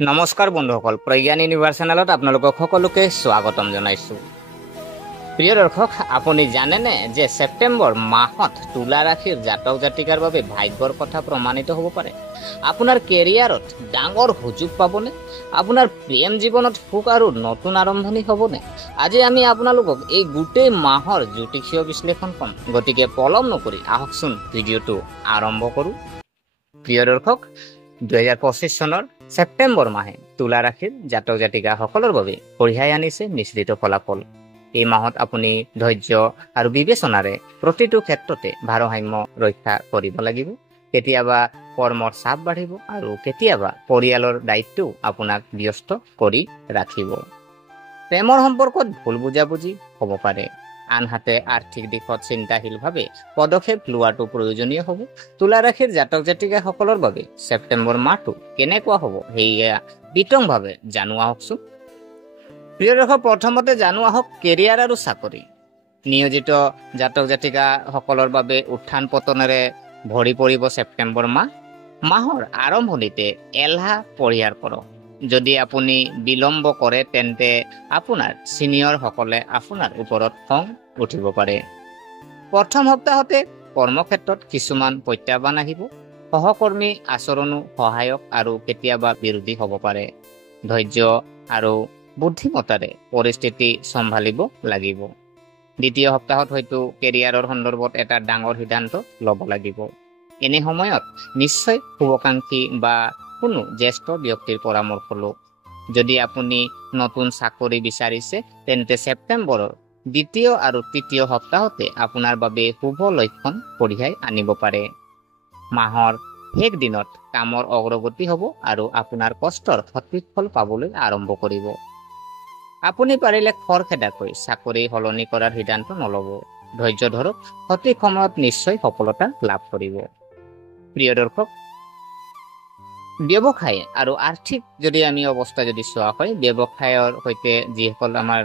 নমস্কাৰ বন্ধুসকল, প্ৰজ্ঞান ইউনিভাৰ্ছ চেনেলত আপোনালোকক সকলোকে স্বাগতম জনাইছোঁ। প্ৰিয় দৰ্শক, আপুনি জানেনে যে ছেপ্টেম্বৰ মাহত তুলা ৰাশিৰ জাতক জাতিকাৰ বাবে ভাগ্যৰ কথা প্ৰমাণিত হ'ব পাৰে। আপোনাৰ কেৰিয়াৰত ডাঙৰ সুযোগ পাবনে? আপোনাৰ প্ৰেম জীৱনত সুখ আৰু নতুন আৰম্ভণি হ'বনে? আজি আমি আপোনালোকক এই গোটেই মাহৰ জ্যোতিষীয় বিশ্লেষণ কৰিম। গতিকে পলম নকৰি আহকচোন ভিডিঅ'টো আৰম্ভ কৰোঁ। প্ৰিয় দৰ্শক, 2025 চনৰ ছেপ্টেম্বৰ মাহে তুলা ৰাশিৰ জাতক জাতিকাসকলৰ বাবে কঢ়িয়াই আনিছে মিশ্ৰিত ফলাফল। এই মাহত আপুনি ধৈৰ্য আৰু বিবেচনাৰে প্ৰতিটো ক্ষেত্ৰতে ভাৰসাম্য ৰক্ষা কৰিব লাগিব। কেতিয়াবা কৰ্মৰ চাপ বাঢ়িব আৰু কেতিয়াবা পৰিয়ালৰ দায়িত্বও আপোনাক ব্যস্ত কৰি ৰাখিব। প্ৰেমৰ সম্পৰ্কত ভুল বুজাবুজি হ'ব পাৰে, আনহাতে আৰ্থিক দিশত চিন্তাশীলভাৱে পদক্ষেপ লোৱাটো প্ৰয়োজনীয় হ'ব। তুলা ৰাশিৰ জাতক জাতিকাসকলৰ বাবে ছেপ্টেম্বৰ মাহটো কেনেকুৱা হ'ব সেয়া বিতংভাৱে জানো আহকচোন। প্ৰিয় দৰ্শক, প্ৰথমতে জানো আহক কেৰিয়াৰ আৰু চাকৰি। নিয়োজিত জাতক জাতিকাসকলৰ বাবে উত্থান পতনেৰে ভৰি পৰিব ছেপ্টেম্বৰ মাহ। মাহৰ আৰম্ভণিতে এলাহ পৰিহাৰ কৰক। যদি আপুনি বিলম্ব কৰে তেন্তে আপোনাৰ ছিনিয়ৰসকলে আপোনাৰ ওপৰত খং উঠিব পাৰে। প্ৰথম সপ্তাহতে কৰ্মক্ষেত্ৰত কিছুমান প্ৰত্যাহ্বান আহিব। সহকৰ্মী আচৰণো সহায়ক আৰু কেতিয়াবা বিৰোধী হ'ব পাৰে। ধৈৰ্য আৰু বুদ্ধিমত্তাৰে পৰিস্থিতি চম্ভালিব লাগিব। দ্বিতীয় সপ্তাহত হয়তো কেৰিয়াৰৰ সন্দৰ্ভত এটা ডাঙৰ সিদ্ধান্ত ল'ব লাগিব। এনে সময়ত নিশ্চয় শুভাকাংক্ষী বা কোনো জ্যেষ্ঠ ব্যক্তিৰ পৰামৰ্শ লওক। যদি আপুনি নতুন চাকৰি বিচাৰিছে তেন্তে ছেপ্টেম্বৰৰ দ্বিতীয় আৰু তৃতীয় সপ্তাহতে আপোনাৰ বাবে শুভ লক্ষণ কঢ়িয়াই আনিব পাৰে। মাহৰ শেষ দিনত কামৰ অগ্ৰগতি হ'ব আৰু আপোনাৰ কষ্টৰ সঠিক ফল পাবলৈ আৰম্ভ কৰিব। আপুনি পাৰিলে খৰখেদাকৈ চাকৰি সলনি কৰাৰ সিদ্ধান্ত নল'ব। ধৈৰ্য ধৰক, সঠিক সময়ত নিশ্চয় সফলতা লাভ কৰিব। প্ৰিয় দৰ্শক, ব্যৱসায় আৰু আৰ্থিক যদি আমি অৱস্থা যদি চোৱা হয়, ব্যৱসায়ৰ সৈতে যিসকল আমাৰ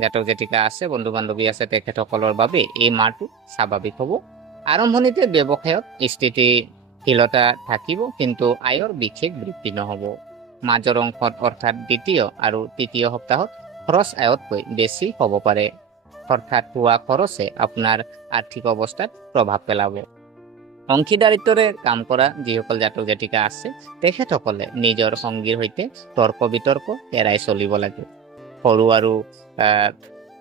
জাতক জাতিকা আছে, বন্ধু বান্ধৱী আছে, তেখেতসকলৰ বাবে এই মাহটো স্বাভাৱিক হ'ব। আৰম্ভণিতে ব্যৱসায়ত স্থিতিশীলতা থাকিব, কিন্তু আয়ৰ বিশেষ বৃদ্ধি নহ'ব। মাজৰ অংশত অৰ্থাৎ দ্বিতীয় আৰু তৃতীয় সপ্তাহত খৰচ আয়তকৈ বেছি হ'ব পাৰে। অৰ্থাৎ হোৱা খৰচে আপোনাৰ আৰ্থিক অৱস্থাত প্ৰভাৱ পেলাব। অংশীদাৰিত্বৰে কাম কৰা যিসকল জাতক জাতিকা আছে তেখেতসকলে নিজৰ সংগীৰ সৈতে তৰ্ক বিতৰ্ক এৰাই চলিব লাগে।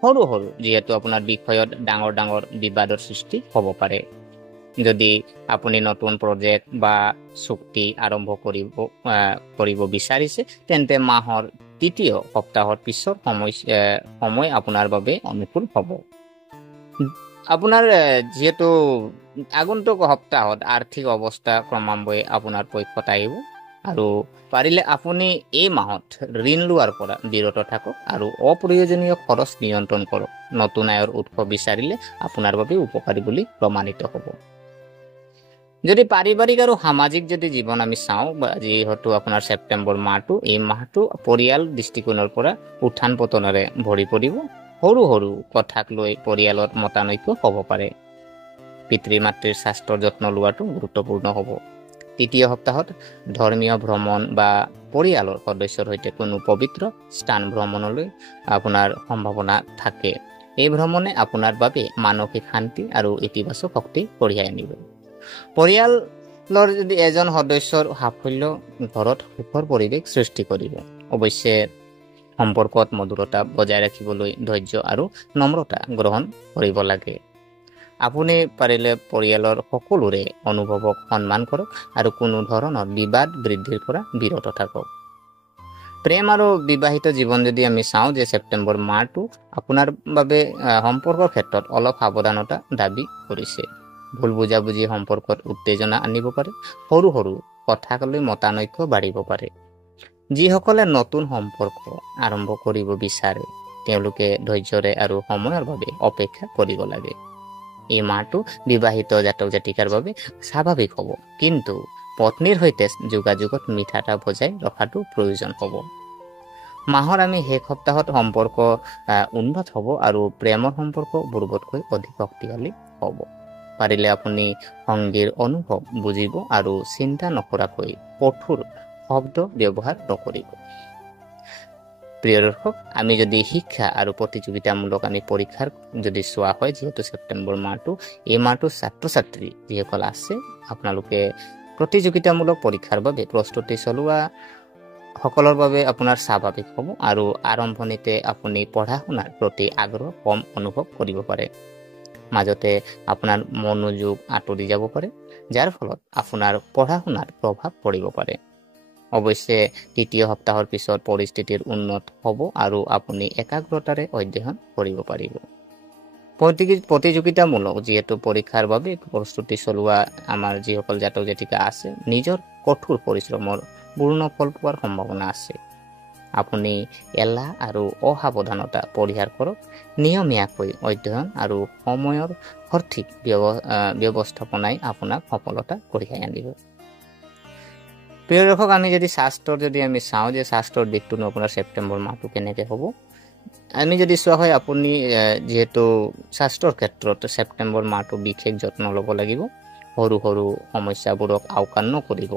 সৰু সৰু যিহেতু আপোনাৰ বিষয়ত ডাঙৰ ডাঙৰ বিবাদৰ সৃষ্টি হ'ব পাৰে। যদি আপুনি নতুন প্ৰজেক্ট বা চুক্তি আৰম্ভ কৰিব বিচাৰিছে তেন্তে মাহৰ তৃতীয় সপ্তাহৰ পিছৰ সময় আপোনাৰ বাবে অনুকূল হ'ব। আপোনাৰ যিহেতু আগন্তুক সপ্তাহত আৰ্থিক অৱস্থা ক্ৰমান্বয়ে আপোনাৰ পক্ষত আহিব আৰু পাৰিলে আপুনি এই মাহত ঋণ লোৱাৰ পৰা বিৰত থাকক আৰু অপ্ৰয়োজনীয় খৰচ নিয়ন্ত্ৰণ কৰক। নতুন আয়ৰ উৎস বিচাৰিলে আপোনাৰ বাবে উপকাৰী বুলি প্ৰমাণিত হ'ব। যদি পাৰিবাৰিক আৰু সামাজিক যদি জীৱন আমি চাওঁ, যিহেতু আপোনাৰ ছেপ্টেম্বৰ মাহটো, এই মাহটো পৰিয়াল দৃষ্টিকোণৰ পৰা উত্থান পতনেৰে ভৰি পৰিব। সৰু সৰু কথাক লৈ পৰিয়ালত মতানৈক্য হ'ব পাৰে। পিতৃ মাতৃৰ স্বাস্থ্যৰ যত্ন লোৱাটো গুৰুত্বপূৰ্ণ হ'ব। তৃতীয় সপ্তাহত ধৰ্মীয় ভ্ৰমণ বা পৰিয়ালৰ সদস্যৰ সৈতে কোনো পবিত্ৰ স্থান ভ্ৰমণলৈ আপোনাৰ সম্ভাৱনা থাকে। এই ভ্ৰমণে আপোনাৰ বাবে মানসিক শান্তি আৰু ইতিবাচক শক্তি কঢ়িয়াই আনিব। পৰিয়ালৰ যদি এজন সদস্যৰ সাফল্য ঘৰত সুখৰ পৰিৱেশ সৃষ্টি কৰিব। অৱশ্যে সম্পৰ্কত মধুৰতা বজাই ৰাখিবলৈ ধৈৰ্য আৰু নম্ৰতা গ্ৰহণ কৰিব লাগে। আপুনি পাৰিলে পৰিয়ালৰ সকলোৰে অনুভৱক সন্মান কৰক আৰু কোনো ধৰণৰ বিবাদ বৃদ্ধিৰ পৰা বিৰত থাকক। প্ৰেম আৰু বিবাহিত জীৱন যদি আমি চাওঁ যে ছেপ্টেম্বৰ মাহটো আপোনাৰ বাবে সম্পৰ্কৰ ক্ষেত্ৰত অলপ সাৱধানতা দাবী কৰিছে। ভুল বুজাবুজি সম্পৰ্কত উত্তেজনা আনিব পাৰে। সৰু সৰু কথাক লৈ মতানৈক্য বাঢ়িব পাৰে। যিসকলে নতুন সম্পৰ্ক আৰম্ভ কৰিব বিচাৰে তেওঁলোকে ধৈৰ্যৰে আৰু সময়ৰ বাবে অপেক্ষা কৰিব লাগে। এই মাহটো বিবাহিত জাতক জাতিকাৰ বাবে স্বাভাৱিক হ'ব, কিন্তু পত্নীৰ সৈতে যোগাযোগত মিঠাটা বজাই ৰখাটো প্ৰয়োজন হ'ব। মাহৰ আমি শেষ সপ্তাহত সম্পৰ্ক উন্নত হ'ব আৰু প্ৰেমৰ সম্পৰ্ক পূৰ্বতকৈ অধিক শক্তিশালী হ'ব। পাৰিলে আপুনি সংগীৰ অনুভৱ বুজিব আৰু চিন্তা নকৰাকৈ কঠোৰ শব্দ ব্যৱহাৰ নকৰিব। প্ৰিয় দৰ্শক, আমি যদি শিক্ষা আৰু প্ৰতিযোগিতামূলক আমি পৰীক্ষাৰ যদি চোৱা হয়, যিহেতু ছেপ্টেম্বৰ মাহটো এই মাহটো ছাত্ৰ ছাত্ৰী যিসকল আছে আপোনালোকে প্ৰতিযোগিতামূলক পৰীক্ষাৰ বাবে প্ৰস্তুতি চলোৱা সকলৰ বাবে আপোনাৰ স্বাভাৱিক হ'ব আৰু আৰম্ভণিতে আপুনি পঢ়া শুনাৰ প্ৰতি আগ্ৰহ কম অনুভৱ কৰিব পাৰে। মাজতে আপোনাৰ মনোযোগ আঁতৰি যাব পাৰে, যাৰ ফলত আপোনাৰ পঢ়া শুনাৰ প্ৰভাৱ পৰিব পাৰে। অৱশ্যে তৃতীয় সপ্তাহৰ পিছত পৰিস্থিতিৰ উন্নত হ'ব আৰু আপুনি একাগ্ৰতাৰে অধ্যয়ন কৰিব পাৰিব। প্ৰতিযোগিতামূলক যিহেতু পৰীক্ষাৰ বাবে প্ৰস্তুতি চলোৱা আমাৰ যিসকল জাতক জাতিকা আছে, নিজৰ কঠোৰ পৰিশ্ৰমৰ পূৰ্ণ ফল পোৱাৰ সম্ভাৱনা আছে। আপুনি এলাহ আৰু অসাৱধানতা পৰিহাৰ কৰক, নিয়মীয়াকৈ অধ্যয়ন আৰু সময়ৰ সঠিক ব্যৱস্থাপনাই আপোনাক সফলতা কঢ়িয়াই আনিব। প্ৰিয় দৰ্শক, আমি যদি শাস্ত্ৰৰ যদি আমি চাওঁ যে শাস্ত্ৰৰ দিশটোনো আপোনাৰ ছেপ্টেম্বৰ মাহটো কেনেকৈ হ'ব, আমি যদি চোৱা হয় আপুনি যিহেতু স্বাস্থ্যৰ ক্ষেত্ৰত ছেপ্টেম্বৰ মাহটো বিশেষ যত্ন ল'ব লাগিব। সৰু সৰু সমস্যাবোৰক আওকাণ নকৰিব।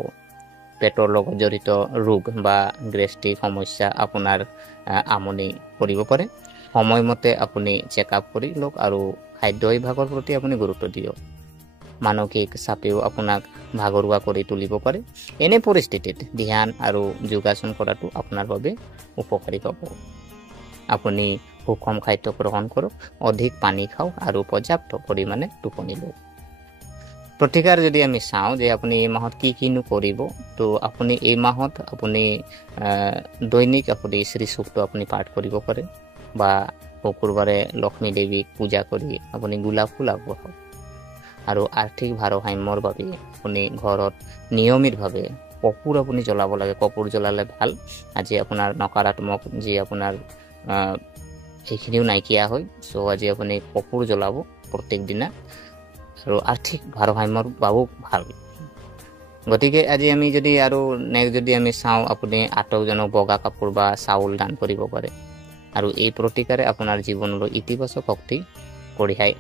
পেটৰ লগত জড়িত ৰোগ বা গেষ্ট্ৰিক সমস্যা আপোনাৰ আমনি কৰিব পাৰে। সময়মতে আপুনি চেকআপ কৰি লওক আৰু খাদ্য অভ্যাসৰ প্ৰতি আপুনি গুৰুত্ব দিয়ক। মানসিক চাপেও আপোনাক ভাগৰুৱা কৰি তুলিব পাৰে। এনে পৰিস্থিতিত ধ্যান আৰু যোগাসন কৰাটো আপোনাৰ বাবে উপকাৰী হ'ব। আপুনি সুষম খাদ্য গ্ৰহণ কৰক, অধিক পানী খাওক আৰু পৰ্যাপ্ত পৰিমাণে টোপনি লওক। প্ৰতিকাৰ যদি আমি চাওঁ যে আপুনি এই মাহত কিনো কৰিব, তো আপুনি এই মাহত আপুনি দৈনিক আপুনি শ্ৰী সূক্ত আপুনি পাঠ কৰিব পাৰে বা শুকুৰবাৰে লক্ষ্মী দেৱীক পূজা কৰি আপুনি গোলাপ ফুল আগবঢ়াওক। আৰু আৰ্থিক ভাৰসাম্যৰ বাবে আপুনি ঘৰত নিয়মিতভাৱে কপোৰ আপুনি জ্বলাব লাগে। কপোৰ জ্বলালে ভাল। আজি আপোনাৰ নকাৰাত্মক যি আপোনাৰ সেইখিনিও নাইকিয়া হয়। চ' আজি আপুনি কপোৰ জ্বলাব প্ৰত্যেক দিনা আৰু আৰ্থিক ভাৰসাম্যৰ বাবেও ভাল। গতিকে আজি আমি যদি আৰু নেক্সট যদি আমি চাওঁ, আপুনি আটকজনক বগা কাপোৰ বা চাউল দান কৰিব পাৰে আৰু এই প্ৰতিকাৰে আপোনাৰ জীৱনলৈ ইতিবাচক শক্তি কঢ়িয়াই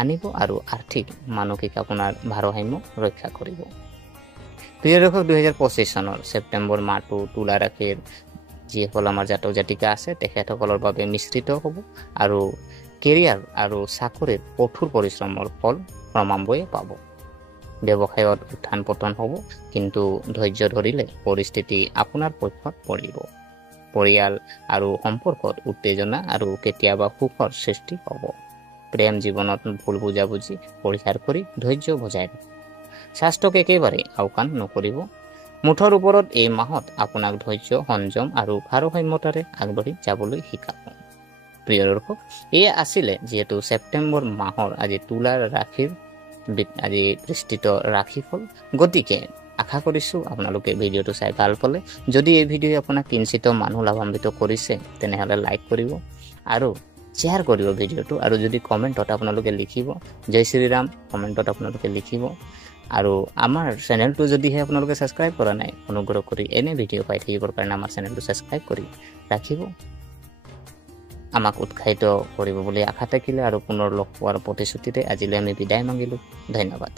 আনিব আৰু আৰ্থিক মানসিক আপোনাৰ ভাৰসাম্য ৰক্ষা কৰিব। প্ৰিয় দৰ্শক, 2025 চনৰ ছেপ্টেম্বৰ মাহটো তুলা ৰাশিৰ যিসকল আমাৰ জাতক জাতিকা আছে তেখেতসকলৰ বাবে মিশ্ৰিত হ'ব আৰু কেৰিয়াৰ আৰু চাকৰিৰ কঠোৰ পৰিশ্ৰমৰ ফল ক্ৰমান্বয়ে পাব। ব্যৱসায়ত উত্থান পতন হ'ব, কিন্তু ধৈৰ্য ধৰিলে পৰিস্থিতি আপোনাৰ পক্ষত পৰিব। পৰিয়াল আৰু সম্পৰ্কত উত্তেজনা আৰু কেতিয়াবা সুখৰ সৃষ্টি হ'ব। প্ৰেম জীৱনত ভুল বুজাবুজি পৰিহাৰ কৰি ধৈৰ্য বজাই ৰাখক। স্বাস্থ্যক একেবাৰে আওকাণ নকৰিব। মুঠৰ ওপৰত এই মাহত আপোনাক ধৈৰ্য, সংযম আৰু ভাৰসাম্যতাৰে আগবাঢ়ি যাবলৈ শিকাব। প্ৰিয় দৰ্শক, এয়া আছিলে যিহেতু ছেপ্টেম্বৰ মাহৰ আজি তুলাৰ ৰাশিৰ আজি বিস্তৃত ৰাশিফল। গতিকে আশা কৰিছোঁ আপোনালোকে ভিডিঅ'টো চাই ভাল পালে। যদি এই ভিডিঅ'ই আপোনাক কিঞ্চিত মানুহ লাভান্বিত কৰিছে তেনেহ'লে লাইক কৰিব আৰু শ্বেয়াৰ কৰিব ভিডিঅ'টো। আৰু যদি কমেণ্টত আপোনালোকে লিখিব জয় শ্ৰীৰাম, কমেণ্টত আপোনালোকে লিখিব। আৰু আমাৰ চেনেলটো যদিহে আপোনালোকে ছাবস্ক্ৰাইব কৰা নাই, অনুগ্ৰহ কৰি এনে ভিডিঅ' পাই থাকিবৰ কাৰণে আমাৰ চেনেলটো ছাবস্ক্ৰাইব কৰি ৰাখিব। আমাক উৎসাহিত কৰিব বুলি আশা থাকিলে আৰু পুনৰ লগ পোৱাৰ প্ৰতিশ্ৰুতিৰে আজিলৈ আমি বিদায় মাগিলোঁ। ধন্যবাদ।